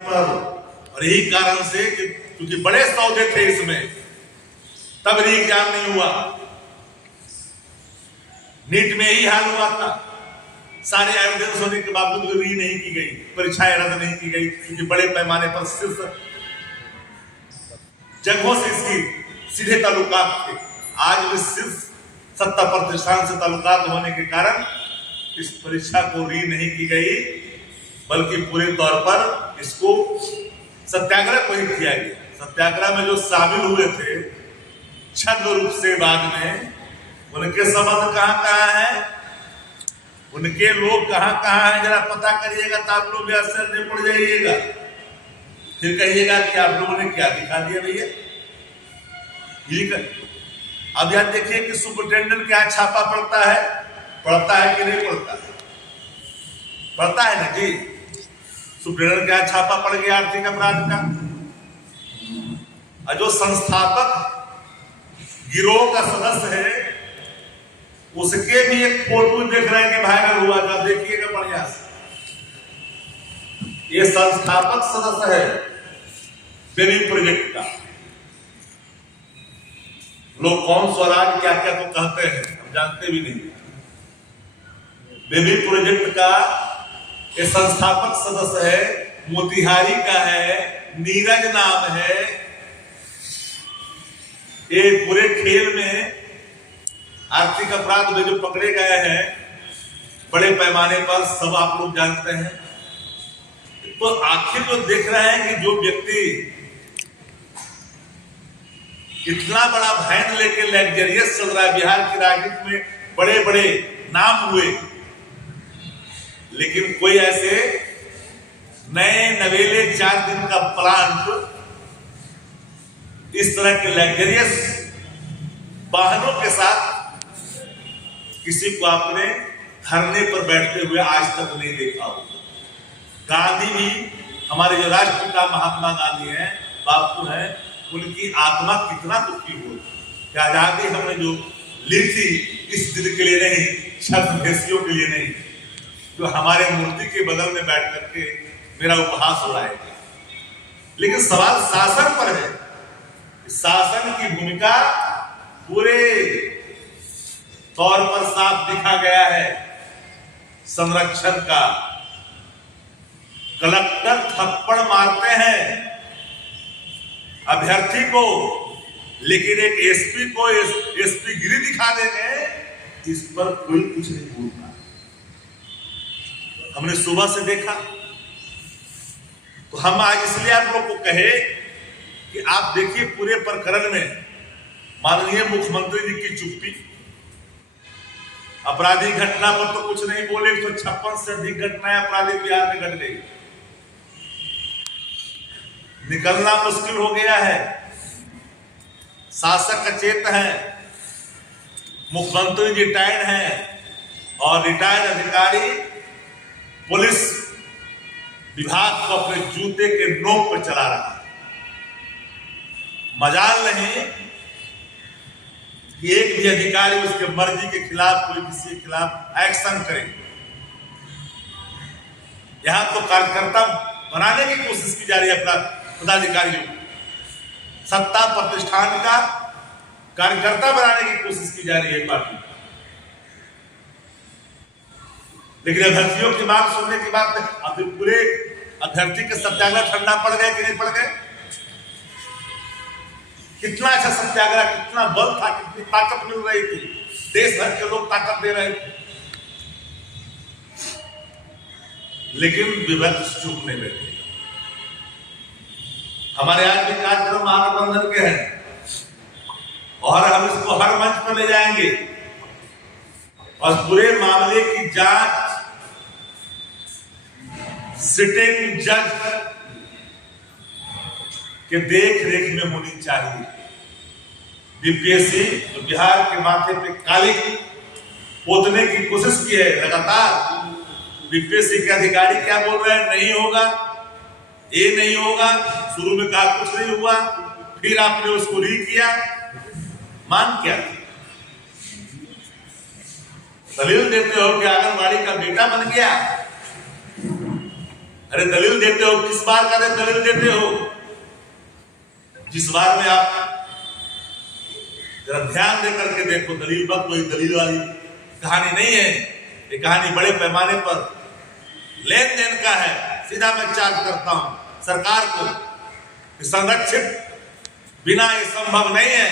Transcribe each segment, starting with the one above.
और यही कारण से कि क्योंकि बड़े सौदे थे इसमें, तब री एग्जाम नहीं हुआ। नीट में ही हाल हुआ था, सारे एविडेंस होने के बावजूद री नहीं की गई, परीक्षाएं रद्द नहीं की गई, क्योंकि बड़े पैमाने पर सिर्फ जगहों से इसकी सीधे ताल्लुकात थे। आज भी सिर्फ सत्ता प्रतिष्ठान से ताल्लुकात होने के कारण इस परीक्षा को री नहीं की गई, बल्कि पूरे तौर पर इसको सत्याग्रह को ही किया गया। सत्याग्रह में जो शामिल हुए थे छद्म रूप से, बाद में उनके संबंध कहां हैं, उनके लोग कहां हैं, जरा पता करिएगा तो आप लोग भी आश्चर्य पड़ जाइएगा। फिर कहिएगा कि आप लोगों ने क्या दिखा दिया भैया। ठीक है, अब यहां देखिए कि सुपरिटेंडेंट क्या छापा पड़ता है कि नहीं पड़ता है? पड़ता है ना जी। सुपरिटेंडेंट क्या छापा पड़ गया आर्थिक अपराध का, और जो संस्थापक गिरोह का सदस्य है उसके भी एक फोटो देख रहे हैं कि वायरल हुआ था, देखिएगा बढ़िया से। ये संस्थापक सदस्य है बेबी प्रोजेक्ट का। लोग कौन स्वराज क्या क्या तो कहते हैं, हम जानते भी नहीं। बेबी प्रोजेक्ट का ये संस्थापक सदस्य है, मोतिहारी का है, नीरज नाम है। ये पूरे खेल में आर्थिक अपराध में जो पकड़े गए हैं बड़े पैमाने पर, सब आप लोग जानते हैं। तो आखिर जो देख रहे हैं कि जो व्यक्ति इतना बड़ा वैन लेके लग्जरियस चल रहा है, बिहार की राजनीति में बड़े बड़े नाम हुए, लेकिन कोई ऐसे नए नवेले 4 दिन का प्लांट इस तरह के लग्जरियस वाहनों के साथ किसी को आपने धरने पर बैठते हुए आज तक नहीं देखा होगा। गांधी भी, हमारे जो राष्ट्रपिता महात्मा गांधी हैं, बापू हैं, उनकी आत्मा कितना दुखी हो कि आजादी हमने जो ली थी इस दिल के लिए नहीं, छद्मवेशियों के लिए नहीं, जो हमारे मूर्ति के बगल में बैठ करके मेरा उपहास उड़ाएगा। लेकिन सवाल शासन पर है। शासन की भूमिका पूरे तौर पर साफ दिखा गया है। संरक्षण का कलेक्टर थप्पड़ मारते हैं अभ्यर्थी को, लेकिन एक एसपी को एसपी गिरी दिखा देंगे, इस पर कोई कुछ नहीं बोलता। हमने सुबह से देखा, तो हम आज इसलिए आप लोग को कहे कि आप देखिए पूरे प्रकरण में माननीय मुख्यमंत्री जी की चुप्पी। आपराधिक घटना पर तो कुछ नहीं बोले, 156 से अधिक घटनाएं आपराधिक बिहार में घट गई। निकलना मुश्किल हो गया है। शासक अचेत है, मुख्यमंत्री जी रिटायर्ड हैं, और रिटायर्ड अधिकारी पुलिस विभाग को अपने जूते के नोक पर चला रहा है। मजाल नहीं कि एक भी अधिकारी उसके मर्जी के खिलाफ कोई किसी के खिलाफ एक्शन करे। यहां तो कार्यकर्ता बनाने की कोशिश की जा रही है पदाधिकारियों, सत्ता प्रतिष्ठान का कार्यकर्ता बनाने की कोशिश की जा रही है पार्टी। लेकिन अभ्यर्थियों की बात सुनने के बाद अब पूरे अभ्यर्थी के सत्याग्रह ठंडा पड़ गए कि नहीं पड़ गए? कितना अच्छा सत्याग्रह, कितना बल था, कितनी ताकत मिल रही थी, देश भर के लोग ताकत दे रहे थे, लेकिन विपक्ष चुप नहीं बैठे। हमारे आज भी कार्यक्रम महागठबंधन के हैं और हम इसको हर मंच पर ले जाएंगे और पूरे मामले की जांच सिटिंग जज के देख रेख में होनी चाहिए। बीपीएससी जो बिहार के माथे पे काली पोतने की कोशिश की है लगातार, बीपीएससी के अधिकारी क्या बोल रहे हैं? नहीं होगा, ये नहीं होगा। शुरू में कहा कुछ नहीं हुआ, फिर आपने उसको री किया। मान क्या दलील देते हो कि आंगनबाड़ी का बेटा बन गया, अरे दलील देते हो, किस बार का दलील देते हो? जिस बार में आप जरा ध्यान दे करके देखो, दलील पर कोई दलील वाली कहानी नहीं है। ये कहानी बड़े पैमाने पर लेन देन का है। सीधा मैं चार्ज करता हूं सरकार को कि संरक्षित बिना ये संभव नहीं है।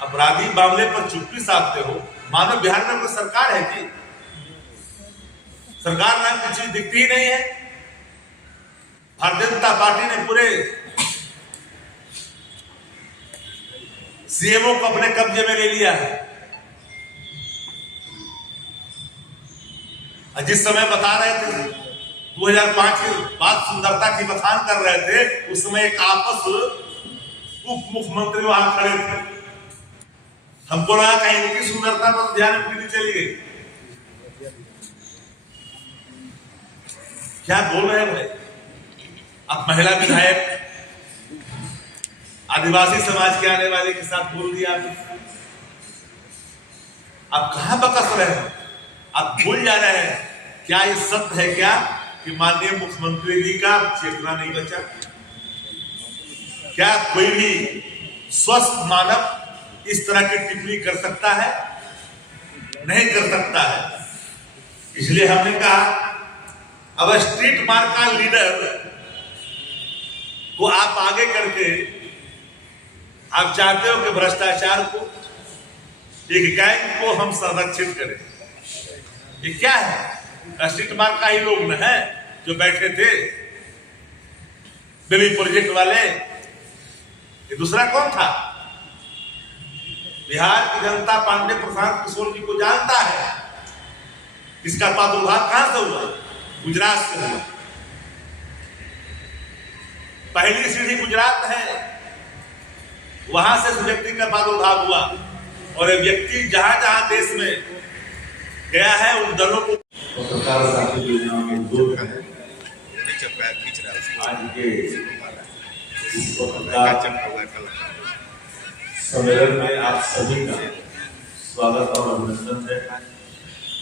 अपराधी मामले पर चुप्पी साधते हो। मानो बिहार में कोई सरकार है कि सरकार नाम की चीज दिखती ही नहीं है। भारतीय जनता पार्टी ने पूरे सीएमओ को अपने कब्जे में ले लिया है। जिस समय बता रहे थे 2005 की बात, सुंदरता की बखान कर रहे थे, उस समय एक आपस उप मुख्यमंत्री वहां खड़े थे। हमको लगा कहीं उनकी सुंदरता पर ध्यान उनकी चली गई। क्या बोल रहे हैं भाई? अब महिला विधायक आदिवासी समाज के आने वाले के साथ बोल दिया। आप कहां बकस रहे हो? आप भूल जा रहे हैं क्या ये सत्य है क्या कि माननीय मुख्यमंत्री जी का चेतना नहीं बचा? क्या कोई भी स्वस्थ मानव इस तरह की टिप्पणी कर सकता है? नहीं कर सकता है। इसलिए हमने कहा अब स्ट्रीट मार्क का लीडर को आप आगे करके आप चाहते हो कि भ्रष्टाचार को, एक गैंग को हम संरक्षित करें। ये क्या है? स्ट्रीट मार्क का ही लोग न है जो बैठे थे बेबी प्रोजेक्ट वाले। ये दूसरा कौन था? बिहार की जनता पांडे प्रशांत किशोर जी को जानता है। इसका प्रादुर्भाव कहां से हुआ? गुजरात से हुआ। पहली सीढ़ी गुजरात है, वहां से इस व्यक्ति का प्रादुर्भाव हुआ और ये व्यक्ति जहां जहां देश में गया है उन दलों को सरकार साथी योजनाओं में जोड़ है। आज के सम्मेलन में आप सभी का स्वागत और अभिनंदन है।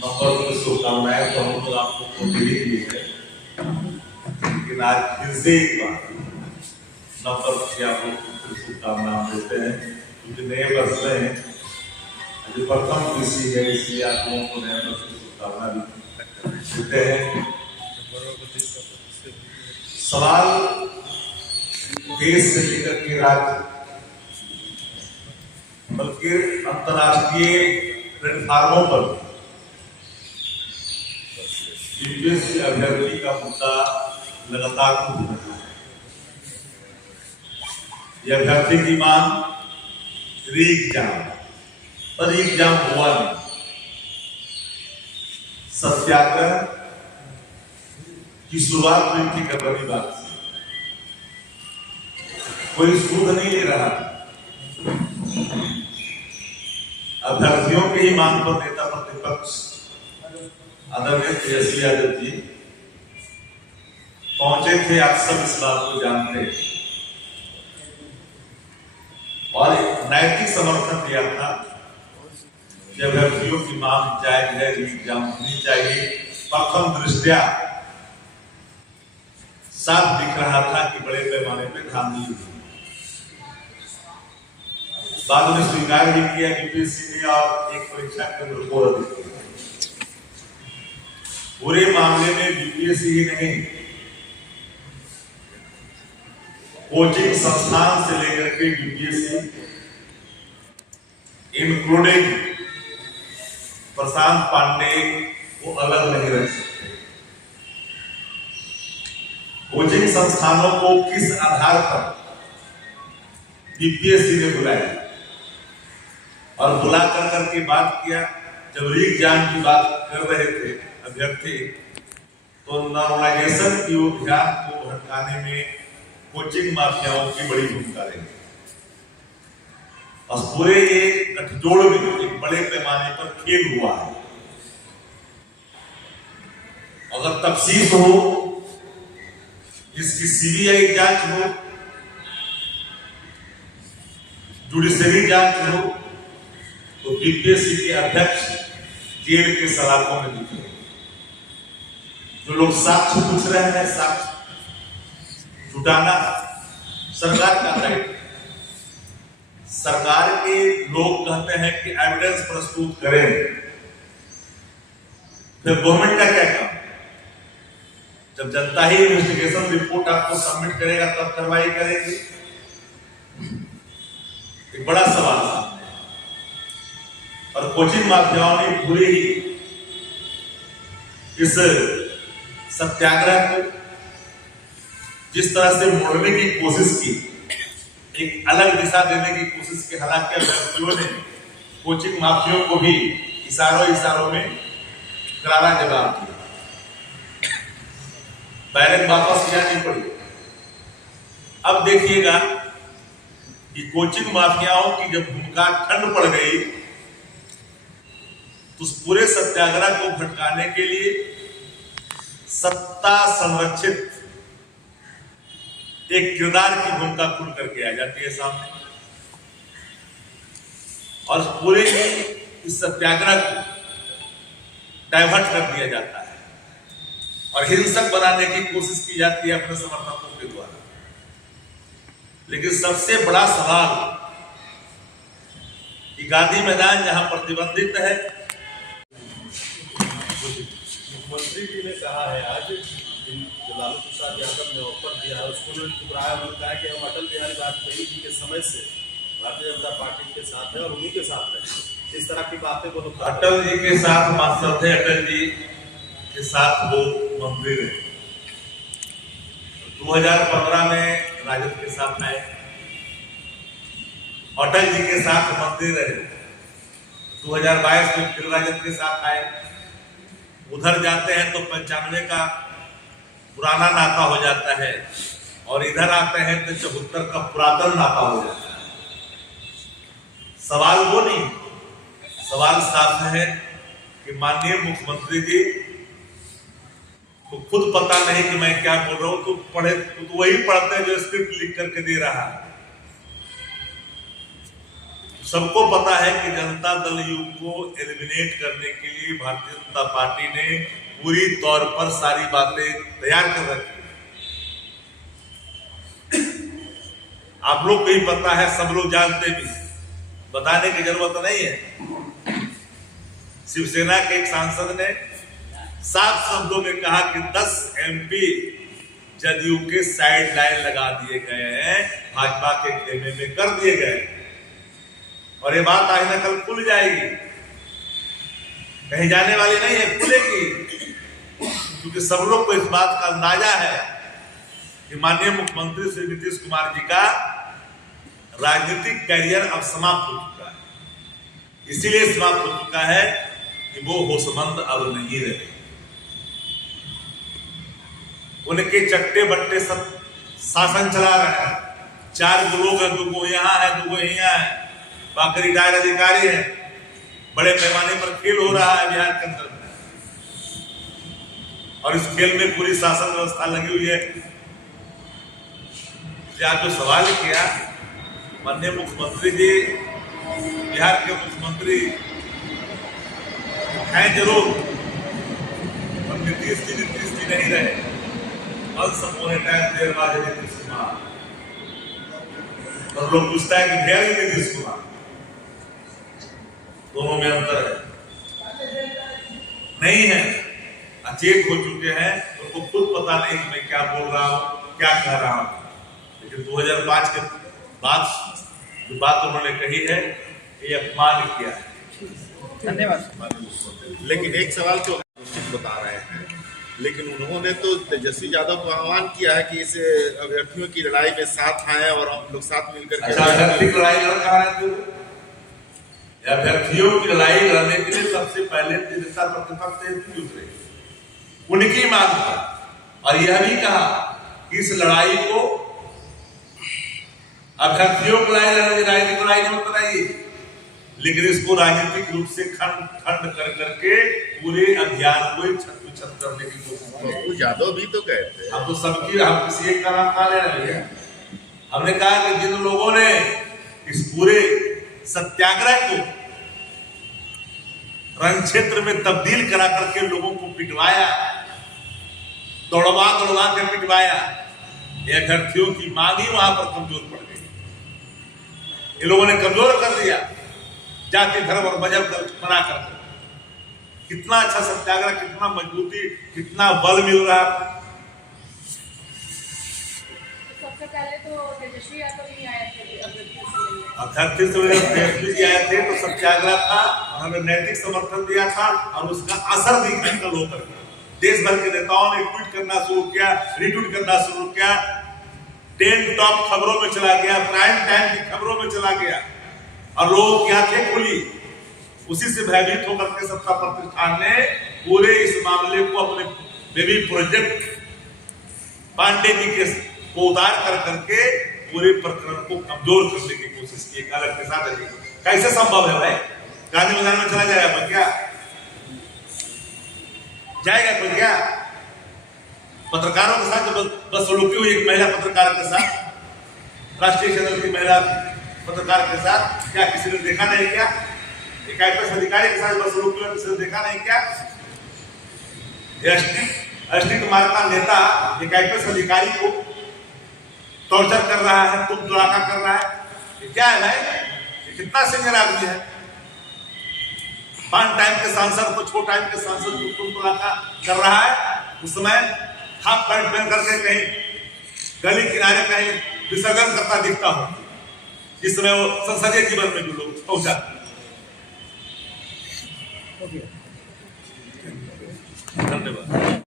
शुभकामनाएं तो हम लोग आपको मिली ही है, लेकिन आज फिर से एक बार नववर्ष की आप लोग को शुभकामनाएं देते हैं, क्योंकि नए वर्ष में जो प्रथम कृषि है, इसलिए आप लोगों को नए वर्ष की शुभकामना भी देते हैं। सवाल देश से लेकर के राज्य बल्कि अंतर्राष्ट्रीय प्लेटफार्मों पर यूपीएससी अभ्यर्थी का मुद्दा लगातार उठ रहा है। यह अभ्यर्थी की मांग री एग्जाम, पर एग्जाम हुआ नहीं। सत्याग्रह की शुरुआत में इनकी कर रही बात से कोई सूद नहीं ले रहा। अभ्यर्थियों की ही मांग पर नेता प्रतिपक्ष आदरणीय तेजस्वी यादव जी पहुंचे थे। आप सब इस बात को जानते हैं और नैतिक समर्थन दिया था कि अभ्यर्थियों की मांग जायज है, एग्जाम होनी चाहिए। प्रथम दृष्टया साफ दिख रहा था कि बड़े पैमाने पे धांधली हुई। बाद में स्वीकार भी किया यूपीएससी ने और एक परीक्षा केंद्र को रद्द किया। पूरे मामले में यूपीएससी ही नहीं, कोचिंग संस्थान से लेकर के यूपीएससी इंक्लूडिंग प्रशांत पांडे को अलग नहीं रख सकते। कोचिंग संस्थानों को किस आधार पर यूपीएससी ने बुलाया और बुला करके बात किया? जब री एग्जाम की बात कर रहे थे अभ्यर्थी, तो नॉर्मलाइजेशन की अभियान को भड़काने में कोचिंग माफियाओं की बड़ी भूमिका रही और पूरे ये गठजोड़ में एक बड़े पैमाने पर खेल हुआ है। अगर तफ्सीस हो, इसकी सीबीआई जांच हो, जुडिशरी जांच हो, तो यूपीएससी के अध्यक्ष जेल के सलाखों में दिखे। जो लोग साक्ष्य पूछ रहे हैं, साक्ष्य जुटाना सरकार का दायित्व। सरकार के लोग कहते हैं कि एविडेंस प्रस्तुत करें, फिर गवर्नमेंट का क्या काम? जब जनता ही इन्वेस्टिगेशन रिपोर्ट आपको सबमिट करेगा तब कार्रवाई करेगी। एक बड़ा सवाल सामने है और कोचिंग माफियाओं ने पूरे ही इस सत्याग्रह को जिस तरह से मोड़ने की कोशिश की, एक अलग दिशा देने की कोशिश की, हालांकि अभ्यर्थियों ने कोचिंग माफियाओं को भी इशारों में करारा जवाब दिया। बैरक वापस लिया नहीं पड़ी। अब देखिएगा कि कोचिंग माफियाओं की जब भूमिका ठंड पड़ गई तो उस पूरे सत्याग्रह को भटकाने के लिए सत्ता संरक्षित एक किरदार की भूमिका खुल करके आ जाती है सामने, और पूरे इस सत्याग्रह को डाइवर्ट कर दिया जाता है और हिंसक बनाने की कोशिश की जाती है अपने समर्थकों के द्वारा। लेकिन सबसे बड़ा सवाल कि गांधी मैदान जहां प्रतिबंधित है, मुख्यमंत्री जी ने कहा है आज लालू प्रसाद यादव ने ऑफर दिया है, उसको उन्होंने ठुकराया। उन्होंने कहा कि हम अटल बिहारी वाजपेयी जी के समय से भारतीय जनता पार्टी के साथ है और उन्हीं के साथ है। इस तरह की बातें वो लोग अटल जी के साथ मानते थे, अटल जी के साथ वो मंत्री रहे। 2015 में राजद के साथ आए, अटल जी के साथ मंत्री रहे। 2022 में फिर राजद के साथ आए। उधर जाते हैं तो 95 का पुराना नाता हो जाता है और इधर आते हैं तो 74 का पुरातन नाता हो जाता है। सवाल वो नहीं, सवाल साफ है कि माननीय मुख्यमंत्री जी को खुद पता नहीं कि मैं क्या बोल रहा हूं, तो पढ़े तो वही पढ़ते हैं जो स्क्रिप्ट लिख करके दे रहा है। सबको पता है कि जनता दल यू को एलिमिनेट करने के लिए भारतीय जनता पार्टी ने पूरी तौर पर सारी बातें तैयार कर रखी। आप लोग को ही पता है, सब लोग जानते भी, बताने की जरूरत नहीं है। शिवसेना के एक सांसद ने साफ शब्दों में कहा कि 10 MP जदयू के साइड लाइन लगा दिए गए हैं, भाजपा के खेमे में कर दिए गए, और ये बात आज न कल खुल जाएगी, कहीं जाने वाली नहीं है, खुलेगी। क्योंकि सब लोग को इस बात का अंदाजा है कि माननीय मुख्यमंत्री श्री नीतीश कुमार जी का राजनीतिक कैरियर अब समाप्त हो चुका है। इसीलिए समाप्त हो चुका है कि वो होशमंद अब नहीं रहे। उनके चट्टे बट्टे सब शासन चला रहे हैं। 4 लोग हैं, 2 यहाँ है, 2 यहाँ है, बाकी रिटायर्ड अधिकारी है। बड़े पैमाने पर खेल हो रहा है बिहार के अंदर में, और इस खेल में पूरी शासन व्यवस्था लगी हुई है। आप जो सवाल किया, माननीय मुख्यमंत्री जी बिहार के मुख्यमंत्री हैं जरूर, और नीतीश जी नहीं रहे। Once upon a time there was Nitish Kumar, और लोग पूछता है कि भैया नीतीश कुमार, दोनों में अंतर है नहीं है। अचेत हो चुके हैं, उनको खुद पता नहीं कि मैं क्या बोल रहा हूं, क्या कह रहा हूं। लेकिन 2005 के बाद जो बात उन्होंने कही है, ये अपमान किया है। धन्यवाद। लेकिन एक सवाल तो बता रहे हैं, लेकिन उन्होंने तो तेजस्वी यादव को आह्वान किया है कि इस अभ्यर्थियों की लड़ाई में साथ आए और हम लोग साथ मिलकर अभ्यर्थियों की लड़ाई लड़ने के लिए सबसे पहले जनता प्रतिपक्ष उतरे, उनकी मांग था, और यह भी कहा कि इस लड़ाई को अभ्यर्थियों की लड़ाई लड़ने, राजनीतिक लड़ाई मत बनाइए, लेकिन इसको राजनीतिक रूप से खंड कर करके पूरे अभियान को छत करने की कोशिश। यादव भी तो गए थे। हम तो सबकी, हम किसी एक का नाम कहा ले रहे हैं। हमने कहा कि जिन लोगों ने इस पूरे सत्याग्रह को रण क्षेत्र में तब्दील करा करके लोगों को पिटवाया, दौड़वा दौड़वा के पिटवाया। ये अभ्यर्थियों की मांग ही वहां पर कमजोर पड़ गई। ये लोगों ने कमजोर कर दिया जाति धर्म और मजहब बना कर। कितना अच्छा सत्याग्रह, कितना मजबूती, कितना बल मिल रहा था। सबसे पहले तो तेजस्वी यादव ही आए थे अभ्यर्थी से तेजस्वी जी आए थे तो सत्याग्रह था, हमें नैतिक समर्थन दिया था और उसका असर दिखने का लोग कर देश भर के नेताओं ने ट्वीट करना शुरू किया, रिट्वीट करना शुरू किया, 10 टॉप खबरों में चला गया, प्राइम टाइम की खबरों में चला गया और लोगों की आंखें खुली। उसी से भयभीत होकर के सत्ता प्रतिष्ठान ने पूरे इस मामले को अपने बेबी प्रोजेक्ट पांडे जी के को उतार कर करके पूरे प्रकरण को कमजोर करने की कोशिश की। अलग के साथ कैसे संभव है भाई? गांधी मैदान में चला जाएगा पर क्या जाएगा कोई? क्या पत्रकारों के साथ बदसलूकी हुई एक महिला पत्रकार के साथ, राष्ट्रीय चैनल की महिला पत्रकार के साथ, क्या किसी ने देखा नहीं? क्या एक आईपीएस अधिकारी के साथ बदसलूकी हुई किसी ने देखा नहीं? क्या एसटी कुमार का नेता एक आईपीएस अधिकारी को टॉर्चर कर रहा है, तुम तड़ाका कर रहा है? ये क्या है भाई? ये कितना सीनियर आदमी है? 5 टाइम के सांसद को 6 टाइम के सांसद को तुम तड़ाका कर रहा है। उस समय हाफ पैंट पहन करके कहीं गली किनारे कहीं विसर्जन करता दिखता हो, जिस समय वो संसदीय जीवन में जो लोग पहुंचा। धन्यवाद।